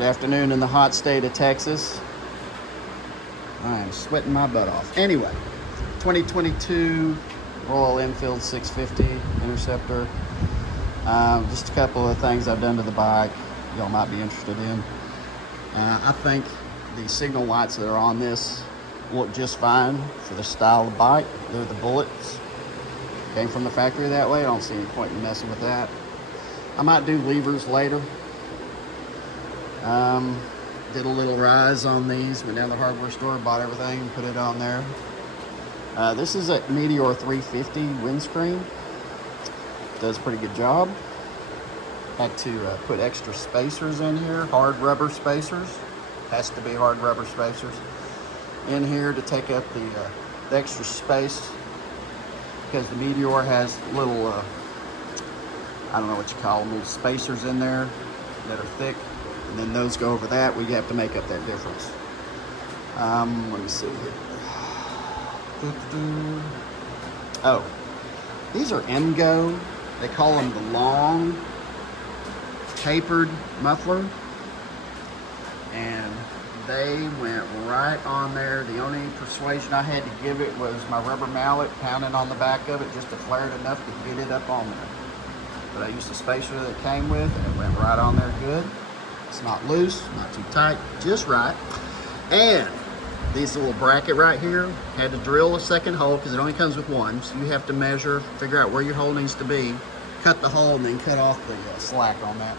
Good afternoon in the hot state of Texas. I am sweating my butt off. Anyway, 2022 Royal Enfield 650 Interceptor. Just a couple of things I've done to the bike y'all might be interested in. I think the signal lights that are on this look just fine for the style of bike. They're the bullets. Came from the factory that way. I don't see any point in messing with that. I might do levers later. Did a little rise on these, went down to the hardware store, bought everything, put it on there. This is a Meteor 350 windscreen. Does a pretty good job. Had to put extra spacers in here, hard rubber spacers. Has to be hard rubber spacers in here to take up the extra space, because the Meteor has little, I don't know what you call them, little spacers in there that are thick. And then those go over that. We have to make up that difference. Let me see here. Oh, these are MGO. They call them the long tapered muffler. And they went right on there. The only persuasion I had to give it was my rubber mallet pounding on the back of it just to flare it enough to get it up on there. But I used a spacer that it came with, and it went right on there good. It's not loose, not too tight, just right. And this little bracket right here, had to drill a second hole because it only comes with one. So you have to measure, figure out where your hole needs to be, cut the hole, and then cut off the slack on that.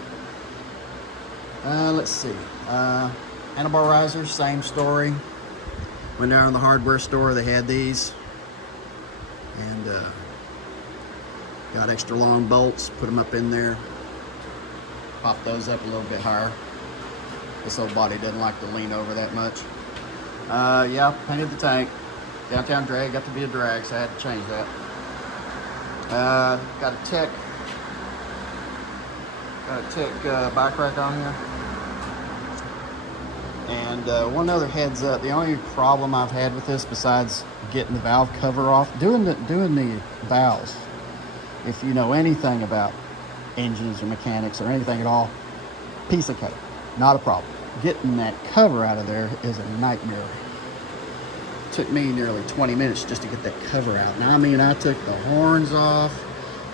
Let's see. Handlebar risers, same story. Went down to the hardware store, they had these. And got extra long bolts, put them up in there. Pop those up a little bit higher. This old body doesn't like to lean over that much. Yeah, painted the tank. Downtown drag, got to be a drag, so I had to change that. Got a Tech bike rack on here. And one other heads up, the only problem I've had with this, besides getting the valve cover off, doing the valves, if you know anything about engines or mechanics or anything at all, piece of cake, not a problem. Getting that cover out of there is a nightmare. It took me nearly 20 minutes just to get that cover out. Now, I mean, I took the horns off,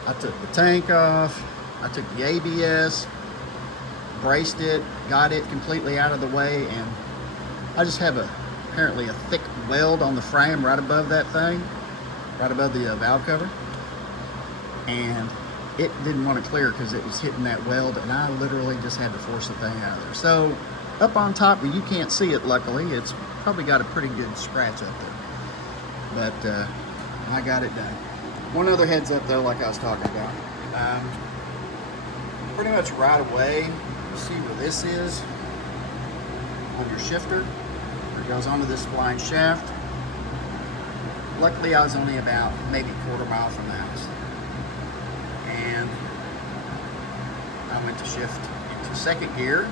I took the tank off, I took the ABS, braced it, got it completely out of the way, and I just have apparently a thick weld on the frame right above that thing, right above the valve cover, and it didn't want to clear because it was hitting that weld, and I literally just had to force the thing out of there. So up on top where you can't see it, luckily, it's probably got a pretty good scratch up there. But I got it done. One other heads up though, like I was talking about. Pretty much right away, you see where this is on your shifter. It goes onto this blind shaft. Luckily I was only about maybe a quarter mile from the house. And I went to shift into second gear,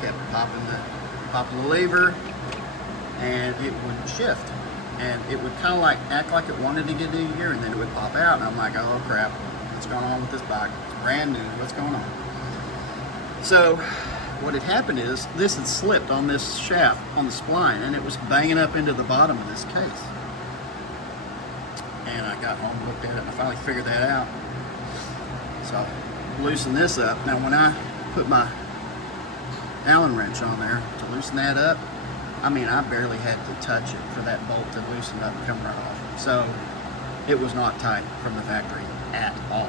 kept popping the lever, and it wouldn't shift. And it would kind of like act like it wanted to get into gear, and then it would pop out, and I'm like, oh crap, what's going on with this bike? It's brand new, what's going on? So what had happened is this had slipped on this shaft, on the spline, and it was banging up into the bottom of this case. And I got home, looked at it, and I finally figured that out. So I loosened this up. Now when I put my Allen wrench on there to loosen that up, I mean, I barely had to touch it for that bolt to loosen up and come right off. So it was not tight from the factory at all.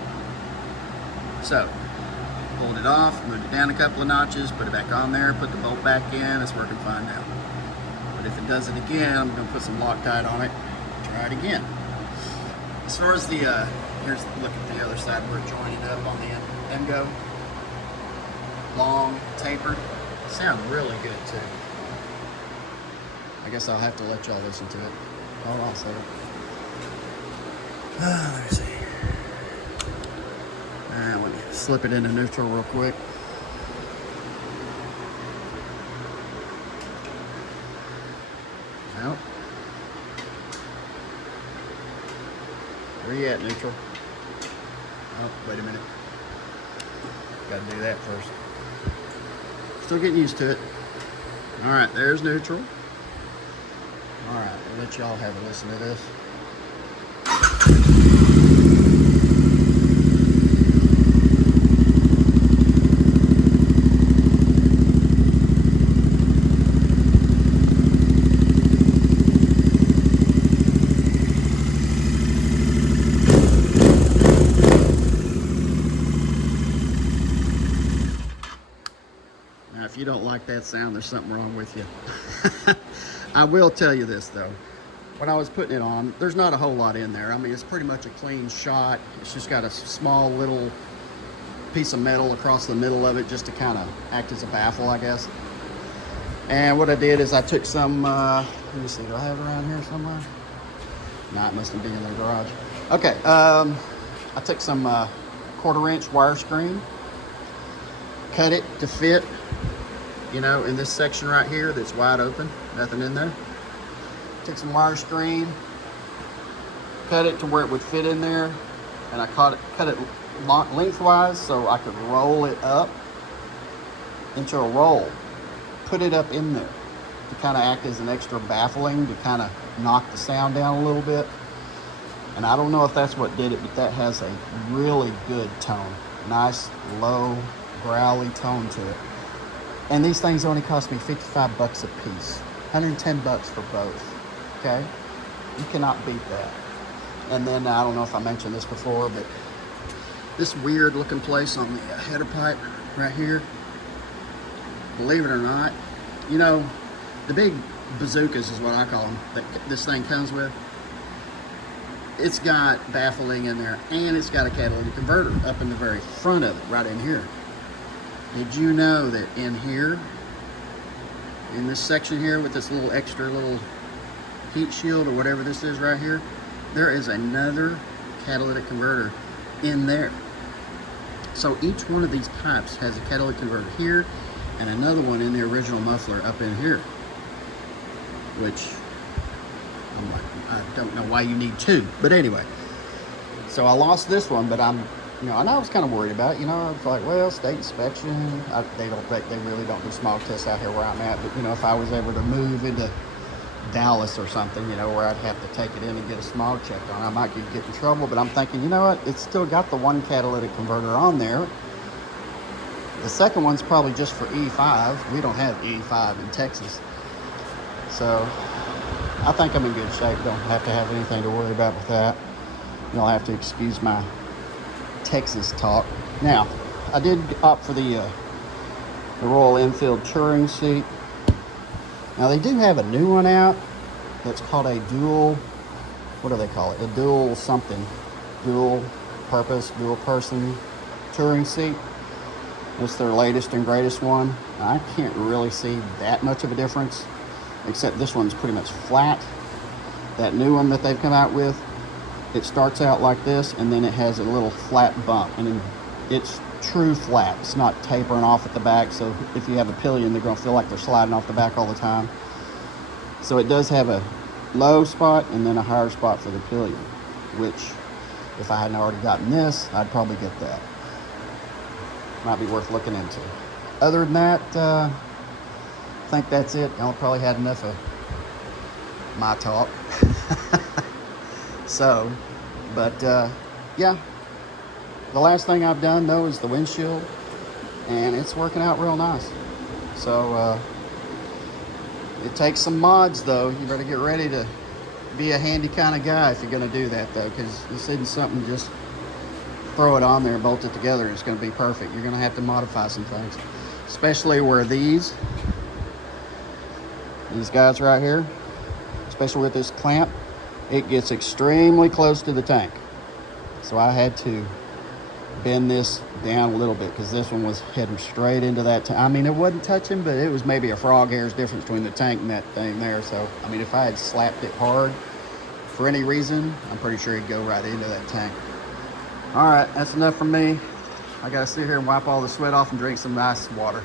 So pulled it off, moved it down a couple of notches, put it back on there, put the bolt back in. It's working fine now. But if it does it again, I'm going to put some Loctite on it, try it again. As far as the, here's a look at the other side where it joined up on the MGO. Long, tapered. Sound really good too. I guess I'll have to let y'all listen to it. Hold on a second. Let me see. Let me slip it into neutral real quick. Nope. Where you at, neutral? Oh, wait a minute. Gotta do that first. Still getting used to it. All right, there's neutral. All right, I'll let y'all have a listen to this. Now, if you don't like that sound, there's something wrong with you. I will tell you this though. When I was putting it on, there's not a whole lot in there. I mean, it's pretty much a clean shot. It's just got a small little piece of metal across the middle of it just to kind of act as a baffle, I guess. And what I did is I took some, let me see, do I have it around here somewhere? Nah, it must be in the garage. Okay, I took some 1/4 inch wire screen, cut it to fit, you know, in this section right here that's wide open, nothing in there. Took some wire screen, cut it to where it would fit in there, and I cut it lengthwise so I could roll it up into a roll. Put it up in there to kind of act as an extra baffling to kind of knock the sound down a little bit. And I don't know if that's what did it, but that has a really good tone. Nice, low, growly tone to it. And these things only cost me 55 bucks a piece. 110 bucks for both. Okay, you cannot beat that. And then I don't know if I mentioned this before, but this weird looking place on the header pipe right here, believe it or not, you know, the big bazookas is what I call them that this thing comes with. It's got baffling in there, and it's got a catalytic converter up in the very front of it, right in here. Did you know that in here, in this section here with this little extra little heat shield or whatever this is right here, there is another catalytic converter in there. So each one of these pipes has a catalytic converter here and another one in the original muffler up in here, which I'm like, I don't know why you need two, but anyway. So I lost this one, but I'm, you know, and I was kind of worried about it. You know, I was like, well, state inspection, they really don't do smog tests out here where I'm at, but you know, if I was able to move into Dallas or something, you know, where I'd have to take it in and get a smog check on, I might get in trouble. But I'm thinking, you know what, it's still got the one catalytic converter on there. The second one's probably just for E5. We don't have E5 in Texas, so I think I'm in good shape. Don't have to have anything to worry about with that. You'll have to excuse my Texas talk. Now, I did opt for the Royal Enfield touring seat. Now they do have a new one out that's called a dual, what do they call it? A dual something, dual purpose, dual person touring seat. It's their latest and greatest one. I can't really see that much of a difference, except this one's pretty much flat. That new one that they've come out with, it starts out like this, and then it has a little flat bump, and then it's true flat. It's not tapering off at the back, so if you have a pillion, they're going to feel like they're sliding off the back all the time. So it does have a low spot and then a higher spot for the pillion, which if I hadn't already gotten this, I'd probably get that. Might be worth looking into. Other than that, I think that's it. I'll probably had enough of my talk. So, but yeah. The last thing I've done, though, is the windshield, and it's working out real nice. So, it takes some mods, though. You better get ready to be a handy kind of guy if you're going to do that, though, because this isn't something just throw it on there and bolt it together and it's going to be perfect. You're going to have to modify some things, especially where these guys right here, especially with this clamp, it gets extremely close to the tank. So I had to bend this down a little bit because this one was heading straight into that I mean, it wasn't touching, but it was maybe a frog hair's difference between the tank and that thing there. So I mean, if I had slapped it hard for any reason, I'm pretty sure it'd go right into that tank. All right, that's enough from me. I gotta sit here and wipe all the sweat off and drink some ice water.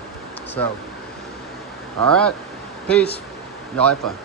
So all right, peace. Y'all have fun.